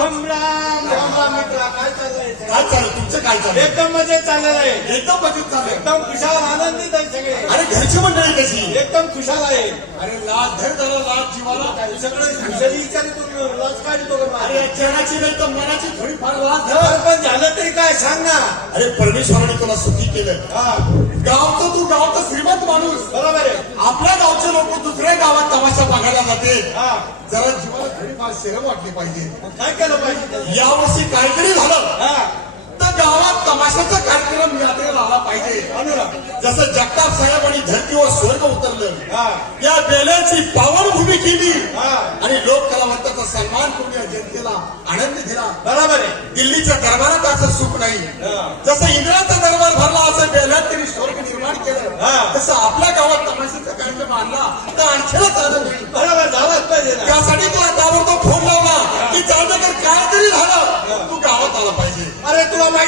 আমরা मित्रा काय चाललंय काय चालू तुमचं काय चालू एकदम मजेत चाललेलं आहे. एकदम मजेत चालू एकदम खुशाल आनंदित आहे सगळे. अरे घरची मंडळी कशी एकदम खुशाल आहे. अरे लाज धर झाला लाज जीवाला. काय सगळं खुशाली विचारितो लाच काढतो का अरे जगाची नाही तर मनाची थोडीफार लाज धर पण झालं तरी काय सांग ना. अरे परमेश्वराने तुला सुखी केलं हा. गावचं तू गावचं श्रीमंत माणूस. बरोबर आहे. आपल्या गावचे लोक दुसऱ्या गावात तमाशा बघायला जाते हा. जरा जीवाला थोडीफार शरम वाटली पाहिजे. मग काय केलं पाहिजे? यावर्षी काहीतरी झालं. हा. तर गावात तमाशाचा कार्यक्रम यात्रेला आला पाहिजे. अनुराग जसं जगताप साहेब आणि धरतीवर स्वर्ग उतरलं. हा. या बेल्याची पावनभूमी केली. हा. आणि लोक कलावंताचा सन्मान करून या जनतेला आनंद दिला. बरोबर आहे. दिल्लीच्या दरबारात असं सुख नाही. जसं इंद्राचा दरबार भरला असं बेल्यात त्यांनी स्वर्ग निर्माण केलं. तसं आपल्या गावात तमाशाचा कार्यक्रम आणला तर आणखीनच आनंद बरोबर झालाच पाहिजे त्यासाठी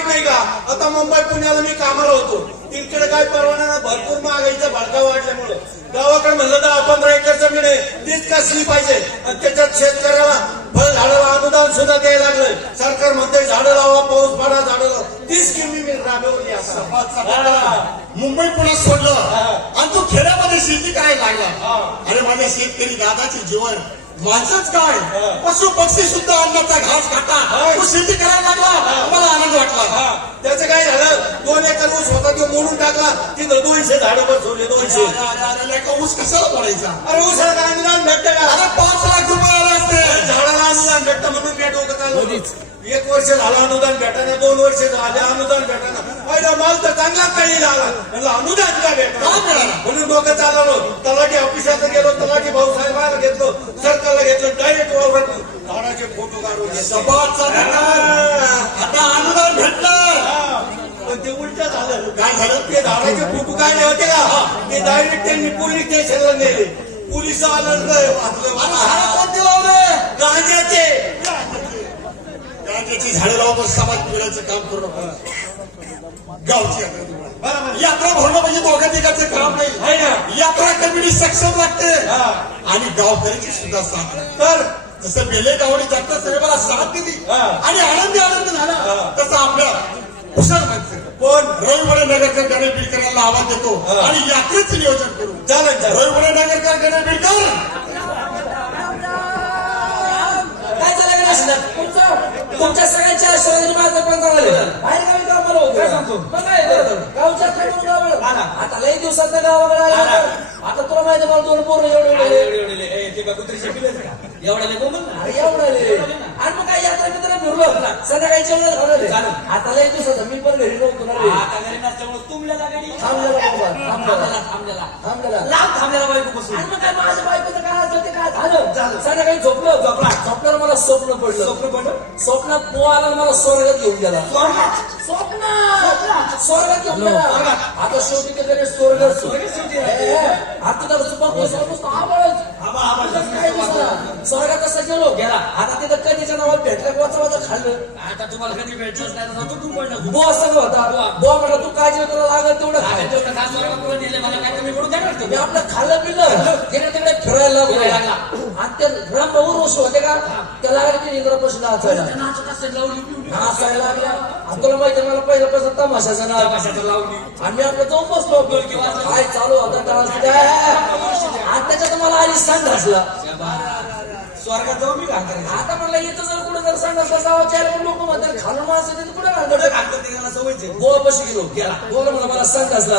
माहीत नाही का? आता मुंबई पुण्याला मी कामाला होतो. तिकडे काय परवाना भरपूर महागाईचा भडका वाढल्यामुळं. गावाकडे म्हणलं दहा पंधरा एकर जमीन आहे. तीच कसली पाहिजे? आणि त्याच्यात शेतकऱ्याला फळ झाडाला अनुदान सुद्धा द्यायला लागलं सरकार म्हणते झाडं लावा पाऊस पडा झाडं लावा. ती स्कीम मी राबवली असं. मुंबई पुण्यात सोडलं हा. आणि तू खेड्यामध्ये लागला अरे माझ्या शेतकरी दादाचे जीवन माणसंच काय. पशु पक्षी सुद्धा अन्नाचा घास. खाता. तू शेती करायला लागला. मला आनंद वाटला. त्याचं काय झालं? दोन एकर ऊस होता तो मोडून टाकला. तिथं दोनशे झाडं बसवले दोनशे. ऊस कशाला पडायचा अरे ऊसाला काय अनुदान भेटतं का? अरे पाच लाख रुपये आले असते. अनुदान भेटतं म्हणून मी डोकं चालवलं एक वर्ष झालं अनुदान भेटाना दोन वर्ष झाले अनुदान भेटाना पहिला माल तर चांगला काही झाला म्हणलं अनुदान भेटणार मिळालं? म्हणून डोकं चालवलं. तलाठी ऑफिसात गेलो तलाठी भाऊसाहेबाला घेतलो सरकारला घेतलं डायरेक्ट वावरात झाडाचे फोटो काढून. आता अनुदान भेटलं. पण ते उलट झालं. काय झालं? ते झाडाचे फोटो काढले होते का? ते डायरेक्ट त्यांनी पोलीस स्टेशनला नेले. पोलीस वाचलं गांजाचे. गांजाची. झाडं लावतो समाज पिढ्याचं काम करू नका. गावची यात्रा भरणं म्हणजे दोघा तिघाचं काम नाही. यात्रा कमिटी सक्षम लागते. हा. आणि गावकऱ्याची सुद्धा साथ. तर? जसं बेले गावडी जागता साहेबाला साथ दिली. आणि आनंदी आनंद झाला. हा. तसं आपल्या हुशार माणसं. कोण? रविवारी नगरकर बिडकरांना आवाज देतो. आणि यात्रेचं नियोजन करू. चालेल रविवारी नगरकर गणेश बिडकर काय झालं गणेश? तुमच्या सगळ्यांच्या आशीर्वादाने माझं पण चांगलं बाहेर गावी कामाला होतो. काय सांगतो? गावच्या आता लई दिवसात गावाकडे आला आता. तुला माहिती मला दोन पोरं एवढे एवढे. एवढे. आणि मग काय यात्रा मित्र फिरलो संध्याकाळी आता लई दिवसात मी पण घरी नव्हतो ना नसल्यामुळे तुमल्याला गाडी. थांबलेला बाबा थांबलेला. थांबलेला थांबलेला. थांबलेला. लाव थांबलेला बायको बसून आणि मग काय माझ्या बायकोचं काय असलं ते काय झालं? झालं. संध्याकाळी झोपलं. झोपला. झोपल्यावर मला स्वप्न पडलं. स्वप्न पडलं? स्वप्नात पोहायला मला स्वर्गात घेऊन गेला. स्वप्न! स्वर्गात घेऊन गेला. आता शेवटी ते गणेश स्वर्ग आता तर चुपा आबा, आबा, स्वर्गात कसा गेलो. गेला आता तिथं कधीच्या नावावर भेटल्या वाचा वाचा खाल्लं? आता तुम्हाला कधी भेटलंच नाही तू पडलं. बो असं होता बो म्हणला तू काळजी तुला लागल तेवढं आता खाय तेवढं खास मला दिले मला काय कमी देणार मी आपलं खाल्लं पिल्लं. तिकडे तिकडे फिरायला लागलो. आणि ते भाऊ रोष होते का? त्याला लागले ते इंद्रपासून नाचायला. असेल नाचायला लागला. आणि तुला माहिती मला पहिल्यापासून तमाशाचं नाव. कशाचं लावली. आम्ही आपलं जाऊन बसलो. काय चालू होता? डान्स आणि त्याच्यात मला आधी सांग घासला. स्वर्गात जाऊ मी काय करायचं आता म्हणलं इथं जर कुठं जर सांग घासला जावा चार लोक म्हणतात खालून माणसं तिथे कुठे कुठं राहतात घालतो ते? मला सवयच आहे. पशी गेलो गेला. बोल म्हणलं मला सांग घासला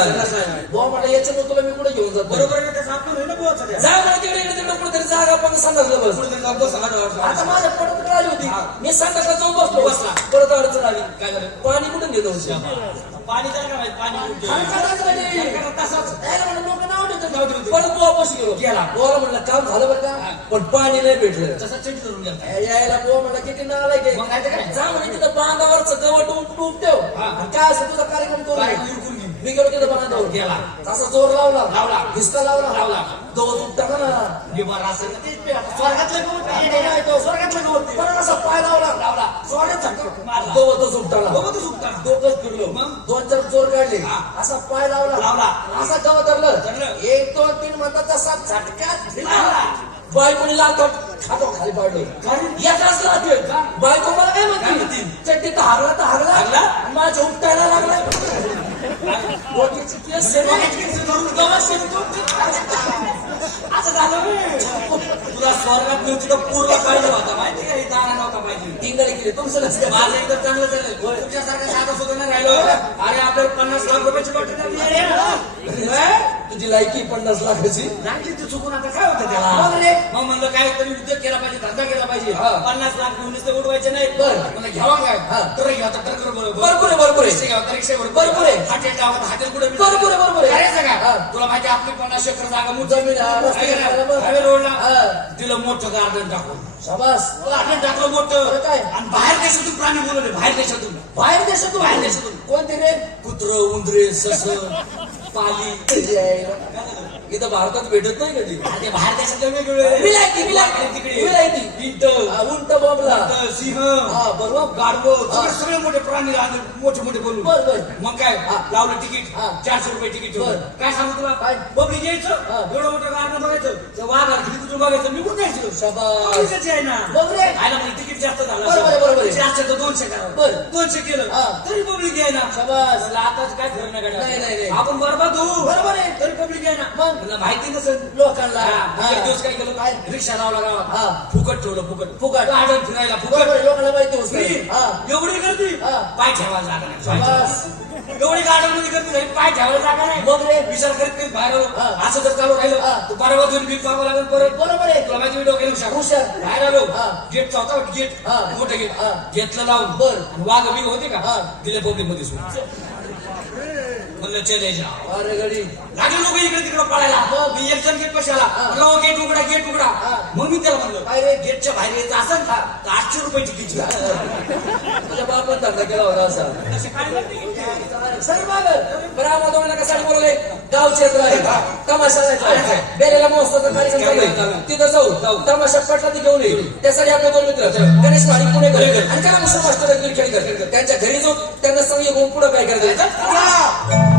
गोवा म्हणलं याच्यात तुला मी कुठे घेऊन जातो? बरोबर आहे का त्याचा आपण आहे ना बुवाचा त्या. जा मला तिकडे इकडे तिकडे कुठेतरी जागा पण बस. कुठेतरी जाऊ बस. आता माझ्या पडत आली होती. मी सांगितलं जाऊन बसलो. बसला परत अडचण आली. काय झालं? पाणी कुठून गेलं? होतं पाणी काय करायचं पाणी कुठे? तसाच. त्याला लोकं नाव देतात. परत बुवा पाशी गेलो. गेला. बुवाला म्हणलं काम झालं बरं का? पण पाणी नाही भेटलं. तसा चेंज करून गेला. या- यायला बुवा म्हणला किती नाला मग काय ते काय? जा म्हणे तिथं बांधावरचं गवट उपट उपटेव हा. आणि काय असं तुझा कार्यक्रम करू उरकून बिघड केलं पण दोन गेला. तसा जोर लावला लावला. हिसका लावला लावला. तो टाका ना बिमार असेल ना तेच स्वर्गातलं पाय लावला लावला. तो फिरलो. मग? दोन चार जोर काढले. असा पाय लावला. लावला. असा गवत धरलं. एक दोन तीन म्हणतात तसा झटका बायकोनी लाल खातो खाली पाडले. एकाच लागले बायको मला काय म्हणते? चट्टी तर हारला तर हरला. माझ्या उपटायला लागला कसे असं झालं तुला स्वर्गात पूर्ण पाहिजे होता माहिती का इथं नव्हता पाहिजे टिंगल केली तुमचं कसं माझं एकदम चांगलं चालेल तुमच्यासारखं साधं सुद्धा नाही राहिलो अरे आपल्याला पन्नास लाख रुपयाची लॉटरी लागली आहे. काय? तुझी लायकी पन्नास लाखाची लागली ती चुकून आता काय होतं त्याला मग रे? मग म्हणलं काय तरी उद्योग केला पाहिजे धंदा केला पाहिजे हा. पन्नास लाख घेऊन नुसते उडवायचे नाही बरं. मला घ्यावा काय हा. तर घ्या तर बरोबर भरपूर आहे, भरपूर आहे. रिक्षा भरपूर आहे. हॉटेल टावा हॉटेल कुठे भरपूर आहे, भरपूर आहे. करायचं हा. तुला माहिती आपली पन्नास एकर जागा मुठ जमीन आहे, आहे रोडला हा. तिला मोठं गार्डन टाकून शाबास गार्डन टाकलं मोठं बरं काय? आणि बाहेर देशातून प्राणी बोलवले बाहेर देशातून बाहेर देशातून बाहेर देशातून. कोणते रे कुत्र उंदरे सस पाली. इथं भारतात भेटत नाही कधी ते बाहेर देशातले वेगवेगळे विलायती, विलायती. तिकडे विलायती. इथं हा, उंट बॉबला सिंह बरोबर गाढवं हा. सगळे सगळे मोठे प्राणी मोठे मोठे बोलून बर, बर. मग काय हा. लावलं तिकीट हा. चारशे रुपये तिकीट. काय सांगू तुला काय? बबडी घ्यायचं हा. एवढं मोठं गाणं बघायचं वाघाला घरी तुझं बघायचं मी कुठे जायचं. बबडीचंच आहे ना बघ रे. आयला म्हणजे तिकीट जास्त झालं बरोबर आहे, बरोबर आहे. जास्त तर दोनशे बर. दोनशे केलं हा. तरी पब्लिक आहे ना शाबास. म्हणलं आताच काय नाही नाही, नाही, नाही. गाड्या आपण बरबाद होऊ बरोबर आहे. तरी पब्लिक आहे ना मग? म्हणलं माहिती नसेल लोकांना हा. एक दिवस काय केलं काय? रिक्षा लावला हा. गावात फुकट ठेवलं फुकट फुकट. गार्डन फिरायला बरोबर फुकट आहे, लोकांना माहिती होत फ्री नाही. हा एवढी गर्दी हा. पाय ठेवायला जागा नाही पाय शाबास. ठेवायला. एवढी गार्डन गर्दी झाली पाय ठेवायला जागा नाही मग रे? विचार करीत करीत बाहेर आलो. असं जर चालू राहिलं हा. तर बारा वाजून बीक पाहावं लागेल परत बरोबर आहे तुला माहिती मी डोक्याला हुशार हुशार. बाहेर आलो. गेटचा होता गेट हा. मोठं गेट. घेतलं लावून बर. वाघ बिग होते का हा. दिले पब्लिकमध्ये म्हणलं चले जा अरे गडी लागले लोक इकडे तिकडे पळायला? मी एक जण गेट पशाला हा. गेट उघडा गेट उघडा हा. मग मी त्याला म्हणलं काय रे? गेटच्या बाहेर यायचं असेल का? तर आठशे रुपये तिकीट तुझ्या बापान धंदा केला होता असा. सर मागर बरं आम्हाला दोघांना कशासाठी बोलवले. गाव क्षेत्र आहे तमाशा बेलेला महोत्सवाचा कार्यक्रम. तिथं जाऊ. तमाशा पटला ती घेऊन येईल त्यासाठी आपले दोन मित्र गणेश वाडी पुणे आणि काय मास्टर खेळकर त्यांच्या घरी जाऊ. त्यांना होऊन पुढे काय करायचं?